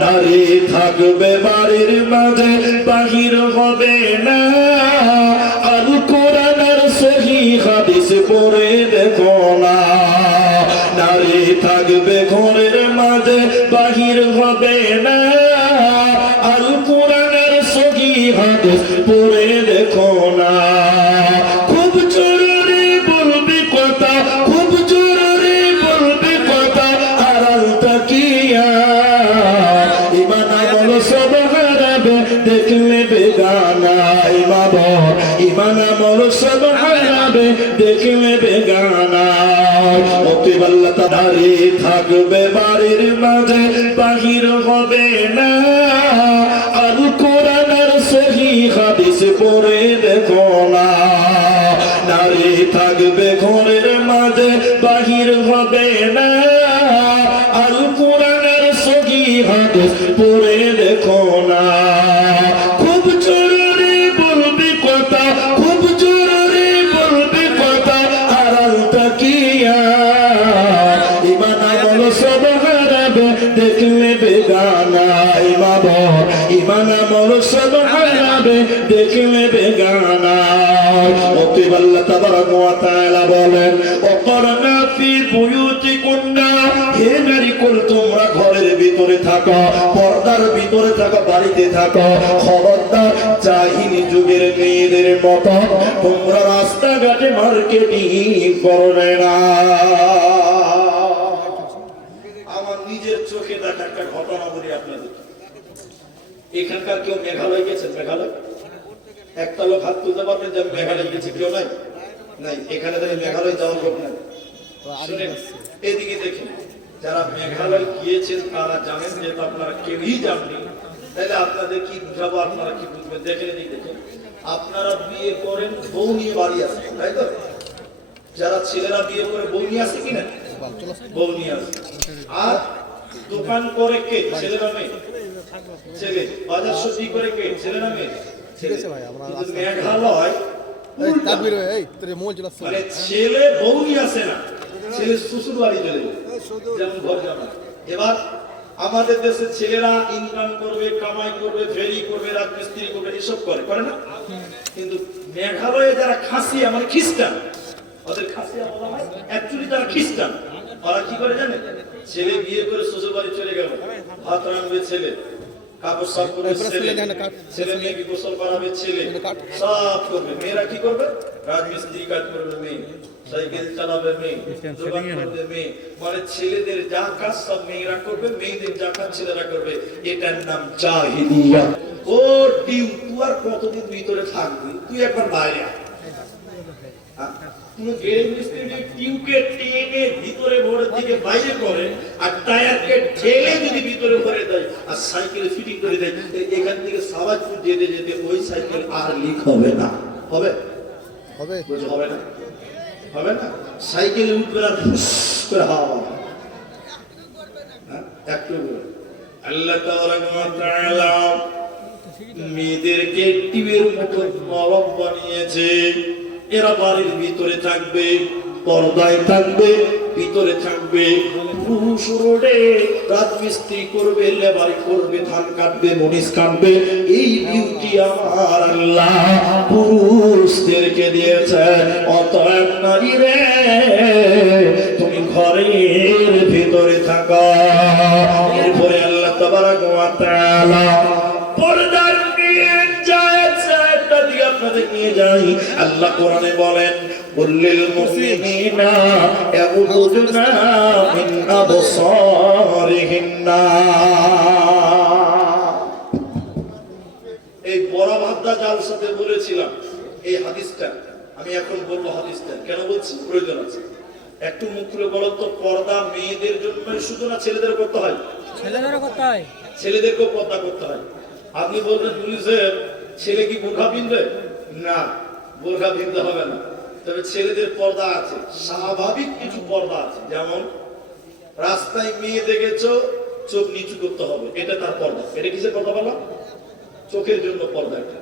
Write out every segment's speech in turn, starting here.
নারী থাকবে বাড়ির মাঝে, বাহির হবে না। আল কোরআনের সহি হাদিস পড়ে দেখো না। নারী থাকবে ঘরের মাঝে, বাহির হবে না। আল কোরআনের সহি হাদিস পড়ে দেখো না। দেখলে বেগানা অতএব আল্লাহ তাআলা থাকবে বাড়ির মাঝে, বাহির হবে না। আল কোরআনের সহি হাদিস পড়ে দেখো না। নারী থাকবে ঘরের মাঝে, বাহির হবে না। আল কোরআনের সহি হাদিস পড়ে ইমাম ইমান আমল সব দেখলে বেগানা। অতএব আল্লাহ তাবারাক ওয়া তাআলা বলেন অকরনা ফি বুয়ুতিকুন্না তোমরা ঘরের ভিতরে থাকো, পর্দার ভিতরে থাকো, বাড়িতে থাকো। খবরদার জাহিলি যুগের মেয়েদের মতো, তোমরা রাস্তাঘাটে মার্কেটিং করবে না। আমার নিজের চোখে দেখা একটা ঘটনা বলি আপনাদের। এখানকার কেউ মেঘালয় গেছে মেঘালয়? একটা লোক হাত তুলতে পারবেন যে আমি মেঘালয় গেছি কেউ নাই? নাই এখানে তাহলে মেঘালয় যাওয়ার লোক নাই। এদিকে দেখেন যারা মেঘালয় গিয়েছেন তারা জানেন যে আপনারা কেউই জাননি তাহলে আপনাদের কি বুঝাবো আপনারা কি বুঝবেন? দেখেন এদিকে দেখেন আপনারা বিয়ে করেন বউ নিয়ে বাড়ি আসেন তাই তো? যারা ছেলেরা বিয়ে করে বউ নিয়ে আসে কিনা? বউ নিয়ে আসে আর দোকান করে কে? ছেলেরা মেয়ে। ছেলে করে কে? ছেলে না মেয়ে? ছেলে। ভাই, আমরা মেঘালয় এই। এই তোর মানে ছেলে বউ নিয়ে আসে না ছেলে শ্বশুর বাড়ি চলে যেমন ঘর এবার আমাদের দেশে ছেলেরা ইনকাম করবে কামাই করবে ফেরি করবে রাজমিস্ত্রি করবে এসব করে করে না? কিন্তু মেঘালয়ে যারা খাসিয়া মানে খ্রিস্টান ওদের খাসিয়া বলা হয় অ্যাকচুয়ালি তারা খ্রিস্টান। ওরা কি করে জানে? ছেলে বিয়ে করে শ্বশুর বাড়ি চলে গেল। ভাত রান্নবে ছেলে। কাপড় সাফ করবে ছেলে মেয়েকে গোসল করাবে? ছেলে। কাট- সব করবে। মেয়েরা কি করবে? রাজমিস্ত্রি কাজ করবে মেয়ে। সাইকেল চালাবে মেয়ে। দোকান করবে মেয়ে। মানে ছেলেদের যা কাজ সব মেয়েরা করবে মেয়েদের যা কাজ ছেলেরা করবে। এটার নাম জাহিলিয়া। ও টিউ তুই আর কতদিন ভিতরে থাকবি? তুই একবার বাইরে? তুমি মিস্ত্রি টেনে ভিতরে ভরে দিকে বাইরে করে আর টায়ারকে ঠেলে যদি ভিতরে ভরে দেয় আর সাইকেলে ফিটিং করে দেয় এখান থেকে সাবাজপুর যেতে যেতে ওই সাইকেল আর লিক হবে না। হবে? হবে। হবে না। হবে না? সাইকেলে উঠবে ফুস করে হাওয়া। হ্যাঁ? একটু আল্লাহ তাআলা মেয়েদেরকে টিমের মতো নরম বানিয়েছে। এরা বাড়ির ভিতরে থাকবে পর্দায় থাকবে ভিতরে থাকবে। রাজমিস্ত্রি করবে, লেবারি করবে, ধান কাটবে কাটবে। এই ডিউটি আমার আল্লাহ পুরুষদেরকে দিয়েছে নারী রে, তুমি ঘরের ভিতরে থাকা। এরপরে আল্লাহ তাবারাক ওয়া পর্দার নিয়ে যায় একটা আপনাদের নিয়ে যাই। আল্লাহ কোরআনে বলেন আবসারিহিন্না এই বড় ভাদ্দা জালসাতে বলেছিলাম এই হাদিসটা আমি এখন বলব হাদিসটা। কেন বলছি? প্রয়োজন আছে। একটু মুখ খুলে বলো তো পর্দা মেয়েদের জন্য শুধু না ছেলেদের করতে হয়? ছেলেদেরও করতে হয়। ছেলেদেরকেও পর্দা করতে হয়। আপনি বলবেন পুলিশের ছেলে কি বোরখা পিনবে? না বোরখা পিনতে হবে না। তবে ছেলেদের পর্দা আছে, স্বাভাবিক কিছু পর্দা আছে। যেমন, রাস্তায় মেয়ে দেখেছ, চোখ নিচু করতে হবে, এটা তার পর্দা। এটা কিসের পর্দা বলা? চোখের জন্য পর্দা এটা।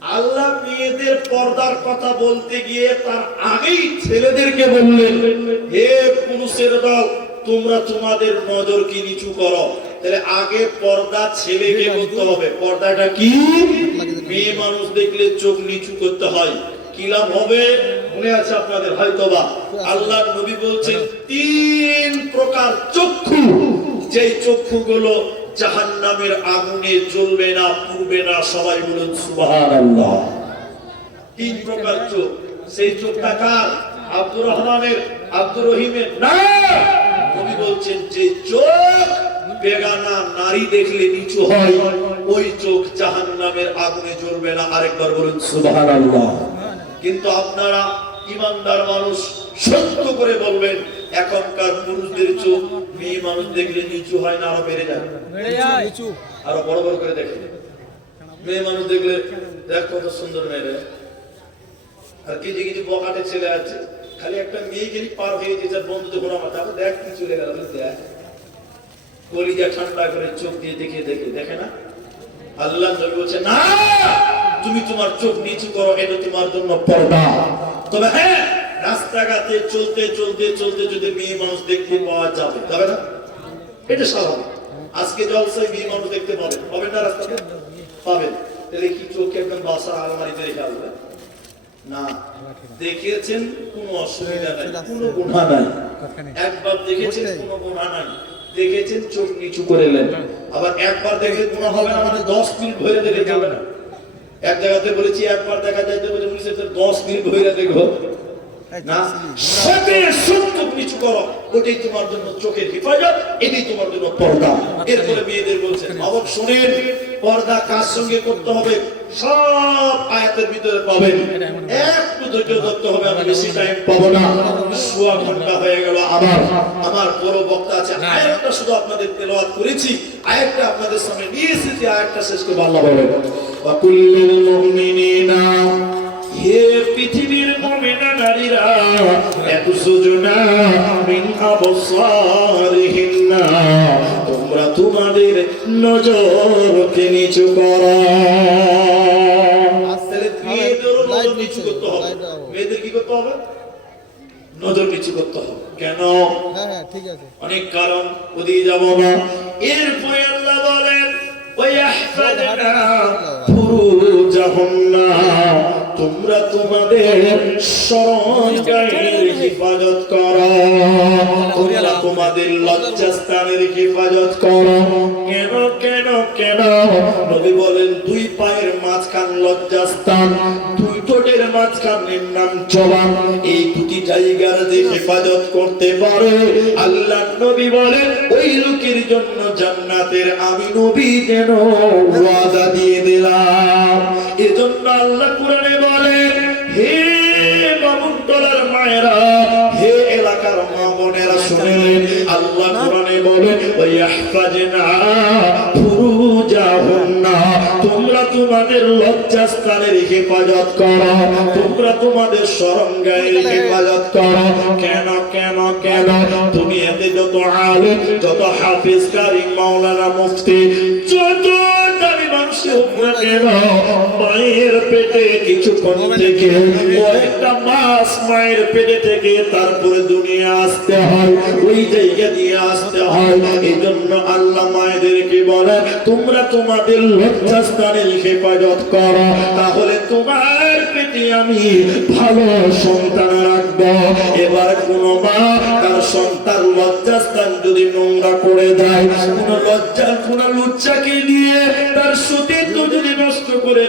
আল্লাহ মেয়েদের পর্দার কথা বলতে গিয়ে তার আগেই ছেলেদেরকে বললেন, হে পুরুষের দল, তোমরা তোমাদের নজর কি নিচু করো। তাহলে আগে পর্দা ছেলেকে করতে হবে। পর্দাটা কি? মেয়ে মানুষ দেখলে চোখ নিচু করতে হয়। হবে? মনে আছে আপনাদের হয়তোবা? আল্লাহ নবী বলছেন, তিন প্রকার চক্ষু। যেই চক্ষুগুলো জাহান্নামের আগুনে জ্বলবে না, পুড়বে না, সবাই বলুন সুবহানাল্লাহ। তিন প্রকার চোখ। সেই চোখটা কার? আব্দুর রহমানের, আব্দুর রহিমের? না! বলছেন যে চোখ বেগানা নারী দেখলে নিচু হয়, ওই চোখ জাহান নামের আগুনে জ্বলবে না। আরেকবার বলুন সুবহানাল্লাহ। কিন্তু আপনারা ইমানদার মানুষ সত্য করে বলবেন এখনকার পুরুষদের চোখ মেয়ে মানুষ দেখলে নিচু হয় না আরও বেড়ে যায়। আরও বড় বড় করে দেখে মেয়ে মানুষ দেখলে দেখ কত সুন্দর মেয়ে আর কিছু কিছু বকাটে ছেলে আছে খালি একটা মেয়ে গেলি পার হয়ে যেতে বন্ধু যখন আমার তারপর দেখ কি চলে গেল দেখ। কলিজা ঠান্ডা করে চোখ দিয়ে দেখে দেখে দেখে না? আল্লাহ বলছে না! তুমি তোমার চোখ নিচু করো এটা তোমার জন্য পর্দা। তবে হ্যাঁ রাস্তাঘাটে চলতে চলতে চলতে যদি মেয়ে মানুষ দেখতে পাওয়া যাবে যাবে না? এটা স্বাভাবিক। আজকে জলসায় মেয়ে মানুষ দেখতে পাবেন পাবেন না রাস্তাতে? পাবেন তাহলে কি চোখে একদম বাসা আলমারিতে রেখে আসবে? না। দেখেছেন কোনো অসুবিধা নাই কোনো গুণা নাই। একবার দেখেছেন কোনো গুণা নাই। দেখেছেন চোখ নিচু করে এলেন আবার একবার দেখে গুণা হবে না মানে দশ মিনিট ধরে দেখে যাবে না। এক জায়গাতে বলেছি একবার দেখা যায় তো বলে পুলিশের দশ দিন ধরে দেখো। না। সবে নিচু করো। ওটাই তোমার জন্য চোখের হেফাজত এটাই তোমার জন্য পর্দা। এরপরে মেয়েদের বলছে আবার শুনেন পর্দা কার সঙ্গে করতে হবে? সব আয়াতের ভিতরে পাবেন। একটু ধৈর্য ধরতে হবে আমি বেশি টাইম পাবো না। সোয়া ঘণ্টা হয়ে গেল আমার আমার বড় বক্তা আছে। আয়াতটা শুধু আপনাদের তেলাওয়াত করেছি। আয়াতটা আপনাদের সামনে নিয়ে এসেছি। আয়াতটা শেষ করে আল্লাহ বলেন হে পৃথিবীর মুমিনা নারীরা ইয়াকুজুনা মিন আবসারিহিন্না তোমরা তোমাদের নজরকে নিচু করো। নজর নিচু করতে হবে। মেয়েদের কি করতে হবে? নজর নিচু করতে হবে। কেন? হ্যাঁ হ্যাঁ ঠিক আছে। অনেক কারণ ওদিকে যাব না। এরপরে আল্লাহ বলেন ওয়াহফাজনা ফুরুজাহুন্না। তোমরা তোমাদের শরণগাহের হেফাজত করো। তোমরা তোমাদের লজ্জাস্থানের হেফাজত করো। কেন কেন কেন? নবী বলেন, দুই পায়ের মাঝখান লজ্জাস্থান, দুই ঠোঁটের মাঝখানের নাম জবান এই দুটি জায়গার যে হেফাজত করতে পারে আল্লাহ নবী বলেন, ওই লোকের জন্য জান্নাতের আমি নবী যেন ওয়াদা দিয়ে দিলাম। এজন্য আল্লাহ বাবুতলার হে এলাকার মা বোনেরা শুনেলেন আল্লাহ কোরআনে বলেন ওই আহফাজনা ফুরুজাহুন্না তোমরা তোমাদের লজ্জাস্থানের হেফাজত করো, তোমরা তোমাদের শরঙ্গায়ের হেফাজত করো। কেন কেন কেন? তুমি এতে যত আলেম, যত হাফিজ কারি মাওলানা মুফতি, যত দামি মানুষ হোক না কেন মায়ের পেটে কিছুক্ষণ থেকে কয়েকটা মাস মায়ের পেটে থেকে তারপরে দুনিয়া আসতে হয় ওই জায়গা দিয়ে আসতে হয়। এই জন্য আল্লাহ মায়েদেরকে বলে তোমরা তোমাদের লজ্জাস্থানের হেফাজত করো তাহলে তোমার পেটে আমি ভালো সন্তান রাখব। এবার কোন মা তার সন্তান লজ্জাস্থান যদি নোংরা করে দেয় কোন লজ্জা কোন লুচ্চাকে নিয়ে তার সতীত্ব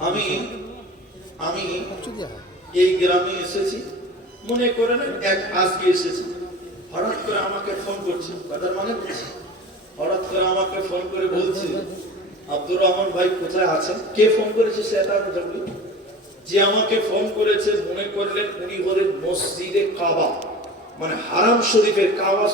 আমি আমি এই গ্রামে এসেছি। মনে করে না এক আজকে এসেছি। হঠাৎ করে আমাকে ফোন করছে। কথার মানে হঠাৎ করে আমাকে ফোন করে বলছে আব্দুর রহমান ভাই কোথায় আছেন? কে ফোন করেছে সেটা আমি জানি যে আমাকে ফোন করেছে মনে করলেন উনি হলেন মসজিদে কাবা মানে হারাম শরীফের কাবা